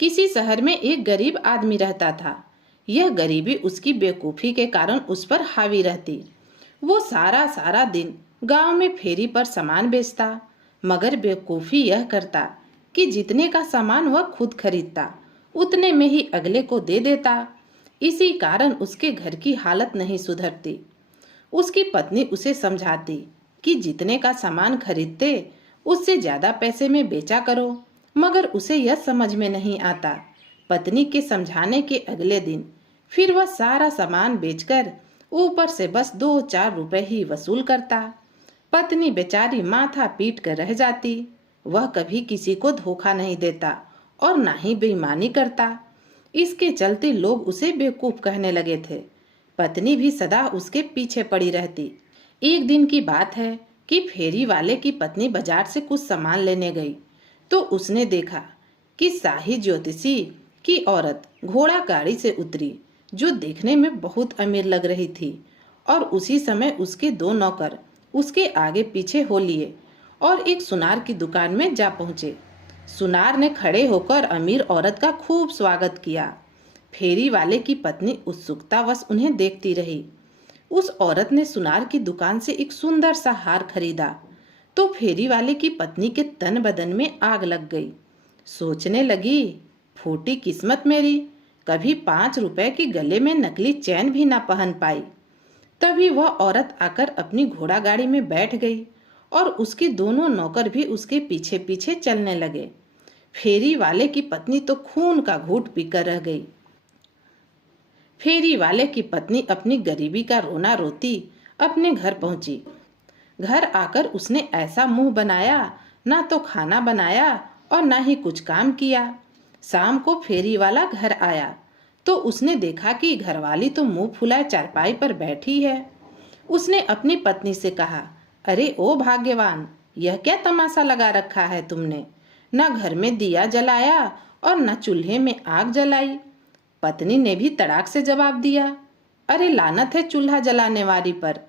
किसी शहर में एक गरीब आदमी रहता था। यह गरीबी उसकी बेवकूफ़ी के कारण उस पर हावी रहती। वो सारा सारा दिन गांव में फेरी पर सामान बेचता, मगर बेवकूफ़ी यह करता कि जितने का सामान वह खुद खरीदता उतने में ही अगले को दे देता। इसी कारण उसके घर की हालत नहीं सुधरती। उसकी पत्नी उसे समझाती कि जितने का सामान खरीदते उससे ज़्यादा पैसे में बेचा करो, मगर उसे यह समझ में नहीं आता। पत्नी के समझाने के अगले दिन फिर वह सारा सामान बेचकर ऊपर से बस 2-4 रुपए ही वसूल करता। पत्नी बेचारी माथा पीट कर रह जाती। वह कभी किसी को धोखा नहीं देता और ना ही बेईमानी करता। इसके चलते लोग उसे बेवकूफ कहने लगे थे। पत्नी भी सदा उसके पीछे पड़ी रहती। एक दिन की बात है कि फेरी वाले की पत्नी बाजार से कुछ सामान लेने गई, तो उसने देखा कि शाही ज्योतिषी की औरत घोड़ा गाड़ी से उतरी, जो देखने में बहुत अमीर लग रही थी। और उसी समय उसके 2 नौकर उसके आगे पीछे हो लिए और एक सुनार की दुकान में जा पहुंचे। सुनार ने खड़े होकर अमीर औरत का खूब स्वागत किया। फेरी वाले की पत्नी उत्सुकतावश उन्हें देखती रही। उस औरत ने सुनार की दुकान से एक सुंदर सा हार खरीदा, तो फेरी वाले की पत्नी के तन बदन में आग लग गई। सोचने लगी, फूटी किस्मत मेरी, कभी 5 रुपए की गले में नकली चैन भी ना पहन पाई। तभी वह औरत आकर अपनी घोड़ा गाड़ी में बैठ गई और उसके दोनों नौकर भी उसके पीछे पीछे चलने लगे। फेरी वाले की पत्नी तो खून का घूंट पीकर रह गई। फेरी वाले की पत्नी अपनी गरीबी का रोना रोती अपने घर पहुंची। घर आकर उसने ऐसा मुंह बनाया, ना तो खाना बनाया और ना ही कुछ काम किया। शाम को फेरी वाला घर आया तो उसने देखा कि घरवाली तो मुंह फुलाए चारपाई पर बैठी है। उसने अपनी पत्नी से कहा, अरे ओ भाग्यवान, यह क्या तमाशा लगा रखा है तुमने? न घर में दिया जलाया और न चूल्हे में आग जलाई। पत्नी ने भी तड़ाक से जवाब दिया, अरे लानत है चूल्हा जलाने वाली पर।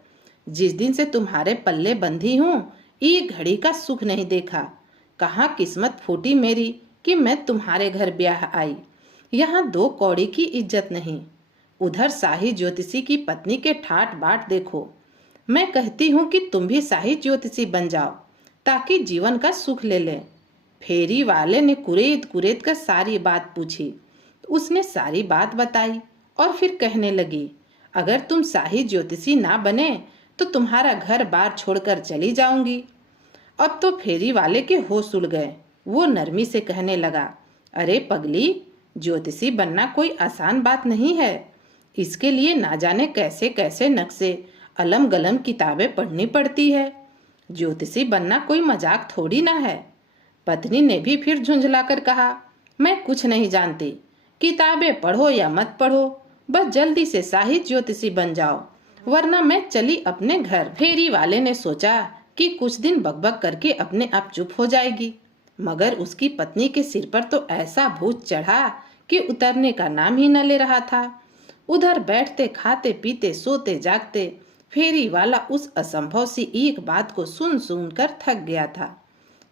जिस दिन से तुम्हारे पल्ले बंधी हूँ, एक घड़ी का सुख नहीं देखा। कहाँ किस्मत फूटी मेरी कि मैं तुम्हारे घर ब्याह आई। यहाँ 2 कौड़ी की इज्जत नहीं। उधर शाही ज्योतिषी की पत्नी के ठाट बाट देखो। मैं कहती हूँ कि तुम भी शाही ज्योतिषी बन जाओ, ताकि जीवन का सुख ले लें। फेरी वाले ने कुरेद कुरेद कर सारी बात पूछी। उसने सारी बात बताई और फिर कहने लगी, अगर तुम शाही ज्योतिषी ना बने तो तुम्हारा घर बार छोड़कर चली जाऊंगी। अब तो फेरी वाले के होश उड़ गए। वो नरमी से कहने लगा, अरे पगली, ज्योतिषी बनना कोई आसान बात नहीं है। इसके लिए ना जाने कैसे कैसे नक्शे अलम गलम किताबें पढ़नी पड़ती है। ज्योतिषी बनना कोई मजाक थोड़ी ना है। पत्नी ने भी फिर झुंझलाकर कहा, मैं कुछ नहीं जानती। किताबें पढ़ो या मत पढ़ो, बस जल्दी से शाही ज्योतिषी बन जाओ, वरना मैं चली अपने घर। फेरी वाले ने सोचा कि कुछ दिन बकबक करके अपने आप चुप हो जाएगी, मगर उसकी पत्नी के सिर पर तो ऐसा भूत चढ़ा कि उतरने का नाम ही न ले रहा था। उधर बैठते खाते पीते सोते जागते फेरी वाला उस असंभव सी एक बात को सुन सुन कर थक गया था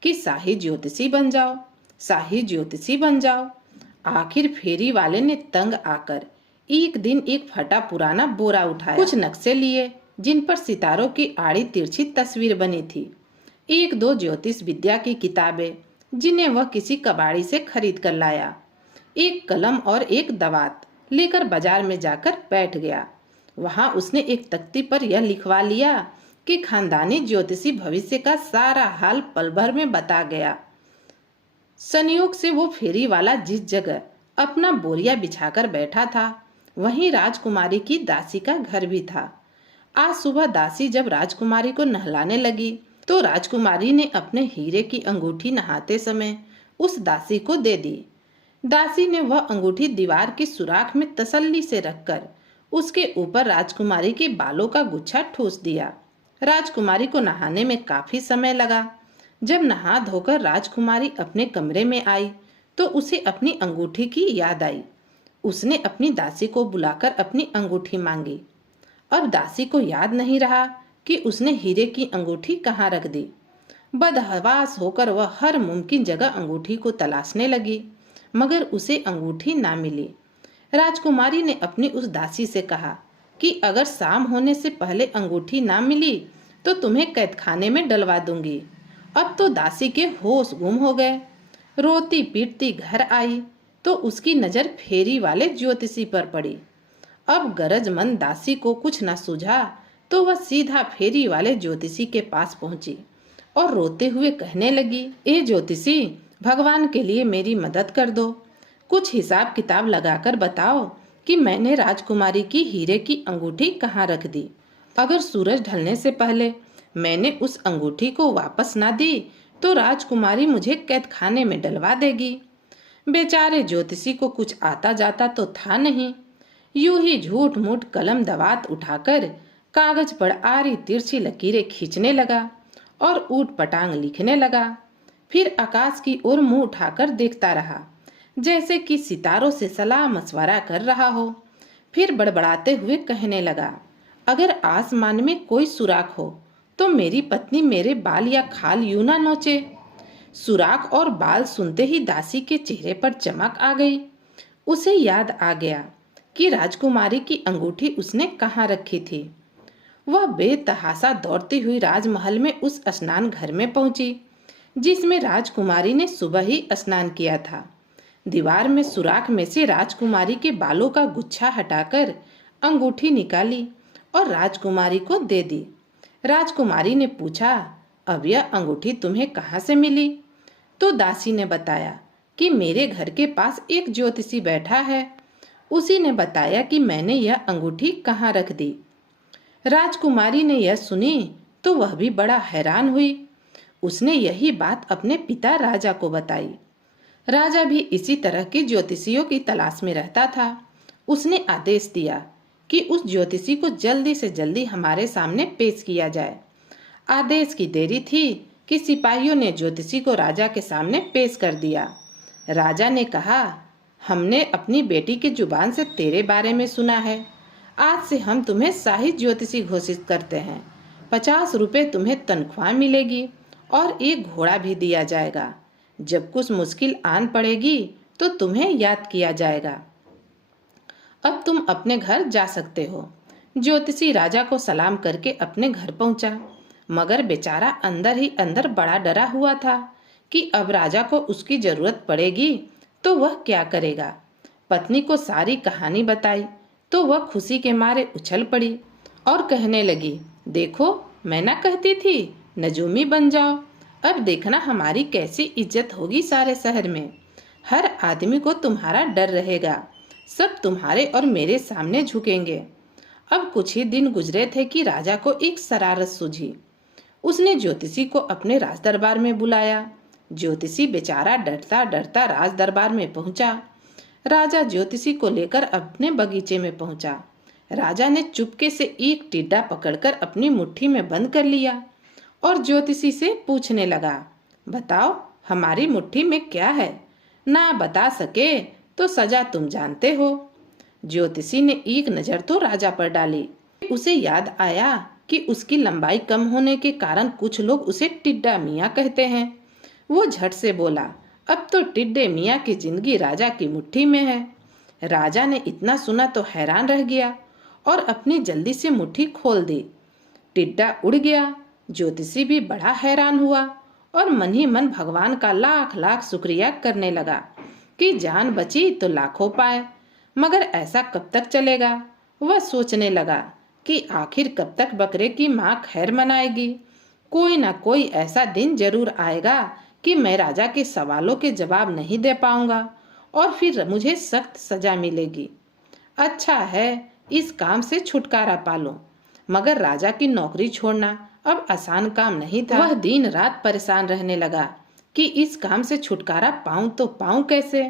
कि शाही ज्योतिषी बन जाओ, शाही ज्योतिषी बन जाओ। आखिर फेरी वाले ने तंग आकर एक दिन एक फटा पुराना बोरा उठाया। कुछ नक्शे लिए जिन पर सितारों की आड़ी तिरछी तस्वीर बनी थी, 1-2 ज्योतिष विद्या की किताबें जिन्हें वह किसी कबाड़ी से खरीद कर लाया, एक कलम और एक दवात लेकर बाजार में जाकर बैठ गया। वहां उसने एक तख्ती पर यह लिखवा लिया कि खानदानी ज्योतिषी भविष्य का सारा हाल पल भर में बता गया। संयोग से वो फेरी वाला जिस जगह अपना बोरिया बिछाकर बैठा था, वहीं राजकुमारी की दासी का घर भी था। आज सुबह दासी जब राजकुमारी को नहलाने लगी तो राजकुमारी ने अपने हीरे की अंगूठी नहाते समय उस दासी को दे दी। दासी ने वह अंगूठी दीवार की सुराख में तसल्ली से रखकर उसके ऊपर राजकुमारी के बालों का गुच्छा ठूस दिया। राजकुमारी को नहाने में काफी समय लगा। जब नहा धोकर राजकुमारी अपने कमरे में आई तो उसे अपनी अंगूठी की याद आई। उसने अपनी दासी को बुलाकर अपनी अंगूठी मांगी। अब दासी को याद नहीं रहा कि उसने हीरे की अंगूठी कहाँ रख दी। बदहवास होकर वह हर मुमकिन जगह अंगूठी को तलाशने लगी, मगर उसे अंगूठी ना मिली। राजकुमारी ने अपनी उस दासी से कहा कि अगर शाम होने से पहले अंगूठी ना मिली तो तुम्हें कैदखाने में डलवा दूंगी। अब तो दासी के होश गुम हो गए। रोती पीटती घर आई तो उसकी नजर फेरी वाले ज्योतिषी पर पड़ी। अब गरजमंद दासी को कुछ न सूझा तो वह सीधा फेरी वाले ज्योतिषी के पास पहुंची और रोते हुए कहने लगी, ए ज्योतिषी, भगवान के लिए मेरी मदद कर दो। कुछ हिसाब किताब लगाकर बताओ कि मैंने राजकुमारी की हीरे की अंगूठी कहाँ रख दी। अगर सूरज ढलने से पहले मैंने उस अंगूठी को वापस ना दी तो राजकुमारी मुझे कैदखाने में डलवा देगी। बेचारे ज्योतिषी को कुछ आता जाता तो था नहीं। यूं ही झूठ मूठ कलम दवात उठाकर कागज पर आरी तिरछी लकीरें खींचने लगा और ऊट पटांग लिखने लगा। फिर आकाश की ओर मुंह उठाकर देखता रहा, जैसे कि सितारों से सलाह मशवरा कर रहा हो। फिर बड़बड़ाते हुए कहने लगा, अगर आसमान में कोई सुराख हो तो मेरी पत्नी मेरे बाल या खाल यूं ना नोचे। सुराख और बाल सुनते ही दासी के चेहरे पर चमक आ गई। उसे याद आ गया कि राजकुमारी की अंगूठी उसने कहाँ रखी थी। वह बेतहाशा दौड़ती हुई राजमहल में उस स्नान घर में पहुंची जिसमें राजकुमारी ने सुबह ही स्नान किया था। दीवार में सुराख में से राजकुमारी के बालों का गुच्छा हटाकर अंगूठी निकाली और राजकुमारी को दे दी। राजकुमारी ने पूछा, अब यह अंगूठी तुम्हें कहाँ से मिली? तो दासी ने बताया कि मेरे घर के पास एक ज्योतिषी बैठा है, उसी ने बताया कि मैंने यह अंगूठी कहाँ रख दी। राजकुमारी ने यह सुनी तो वह भी बड़ा हैरान हुई। उसने यही बात अपने पिता राजा को बताई। राजा भी इसी तरह के ज्योतिषियों की तलाश में रहता था। उसने आदेश दिया कि उस ज्योतिषी को जल्दी से जल्दी हमारे सामने पेश किया जाए। आदेश की देरी थी कि सिपाहियों ने ज्योतिषी को राजा के सामने पेश कर दिया। राजा ने कहा, हमने अपनी बेटी की जुबान से तेरे बारे में सुना है। आज से हम तुम्हें शाही ज्योतिषी घोषित करते हैं। 50 रुपये तुम्हें तनख्वाह मिलेगी और एक घोड़ा भी दिया जाएगा। जब कुछ मुश्किल आन पड़ेगी तो तुम्हें याद किया जाएगा। अब तुम अपने घर जा सकते हो। ज्योतिषी राजा को सलाम करके अपने घर पहुंचा, मगर बेचारा अंदर ही अंदर बड़ा डरा हुआ था कि अब राजा को उसकी जरूरत पड़ेगी तो वह क्या करेगा। पत्नी को सारी कहानी बताई तो वह खुशी के मारे उछल पड़ी और कहने लगी, देखो मैं ना कहती थी नजूमी बन जाओ। अब देखना हमारी कैसी इज्जत होगी सारे शहर में। हर आदमी को तुम्हारा डर रहेगा। सब तुम्हारे और मेरे सामने झुकेंगे। अब कुछ ही दिन गुजरे थे कि राजा को एक शरारत सूझी। उसने ज्योतिषी को अपने राज दरबार में बुलाया। ज्योतिषी बेचारा डरता डरता राज दरबार में पहुंचा। राजा ज्योतिषी को लेकर अपने बगीचे में पहुंचा। राजा ने चुपके से एक टिड्डा पकड़कर अपनी मुट्ठी में बंद कर लिया और ज्योतिषी से पूछने लगा, बताओ हमारी मुट्ठी में क्या है? ना बता सके तो सजा तुम जानते हो। ज्योतिषी ने एक नजर तो राजा पर डाली। उसे याद आया कि उसकी लंबाई कम होने के कारण कुछ लोग उसे टिड्डा मियाँ कहते हैं। वो झट से बोला, अब तो टिड्डे मियाँ की जिंदगी राजा की मुट्ठी में है। राजा ने इतना सुना तो हैरान रह गया और अपनी जल्दी से मुट्ठी खोल दी। टिड्डा उड़ गया। ज्योतिषी भी बड़ा हैरान हुआ और मन ही मन भगवान का लाख लाख शुक्रिया करने लगा कि जान बची तो लाखों पाए। मगर ऐसा कब तक चलेगा? वह सोचने लगा कि आखिर कब तक बकरे की माँ खैर मनाएगी। कोई ना कोई ऐसा दिन जरूर आएगा कि मैं राजा के सवालों के जवाब नहीं दे पाऊंगा और फिर मुझे सख्त सजा मिलेगी। अच्छा है इस काम से छुटकारा पालूं। मगर राजा की नौकरी छोड़ना अब आसान काम नहीं था। वह दिन रात परेशान रहने लगा कि इस काम से छुटकारा पाऊं तो पाऊं कैसे।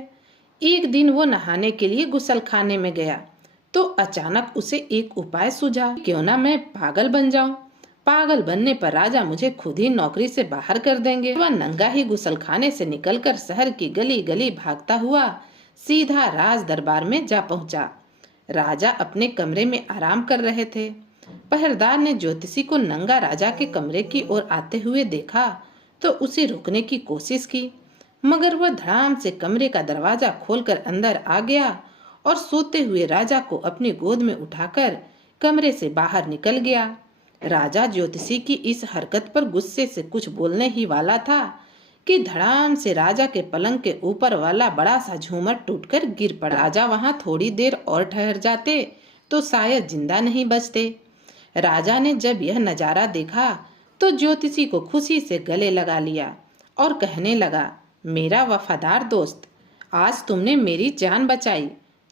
एक दिन वो नहाने के लिए गुसलखाने में गया तो अचानक उसे एक उपाय सूझा, क्यों ना मैं पागल बन जाऊं। पागल बनने पर राजा मुझे खुद ही नौकरी से बाहर कर देंगे। वह नंगा ही गुसलखाने से निकलकर शहर की गली गली भागता हुआ सीधा राज दरबार में जा पहुंचा। राजा अपने कमरे में आराम कर रहे थे। पहरेदार ने ज्योतिषी को नंगा राजा के कमरे की ओर आते हुए देखा तो उसे रोकने की कोशिश की, मगर वह धड़ाम से कमरे का दरवाजा खोलकर अंदर आ गया और सोते हुए राजा को अपनी गोद में उठाकर कमरे से बाहर निकल गया। राजा ज्योतिषी की इस हरकत पर गुस्से से कुछ बोलने ही वाला था कि धड़ाम से राजा के पलंग के ऊपर वाला बड़ा सा झूमर टूटकर गिर पड़ा। राजा वहां थोड़ी देर और ठहर जाते तो शायद जिंदा नहीं बचते। राजा ने जब यह नजारा देखा तो ज्योतिषी को खुशी से गले लगा लिया और कहने लगा, मेरा वफादार दोस्त, आज तुमने मेरी जान बचाई।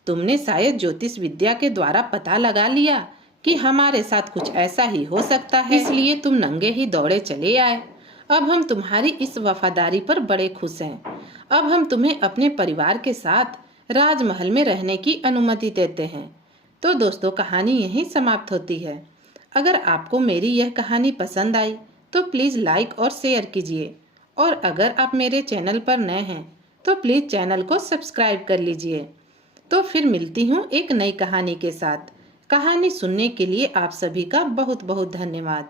तुमने शायद ज्योतिष विद्या के द्वारा पता लगा लिया कि हमारे साथ कुछ ऐसा ही हो सकता है, इसलिए तुम नंगे ही दौड़े चले आए। अब हम तुम्हारी इस वफादारी पर बड़े खुश हैं। अब हम तुम्हें अपने परिवार के साथ राजमहल में रहने की अनुमति देते हैं। तो दोस्तों, कहानी यहीं समाप्त होती है। अगर आपको मेरी यह कहानी पसंद आई तो प्लीज़ लाइक और शेयर कीजिए, और अगर आप मेरे चैनल पर नए हैं तो प्लीज़ चैनल को सब्सक्राइब कर लीजिए। तो फिर मिलती हूँ एक नई कहानी के साथ। कहानी सुनने के लिए आप सभी का बहुत बहुत धन्यवाद।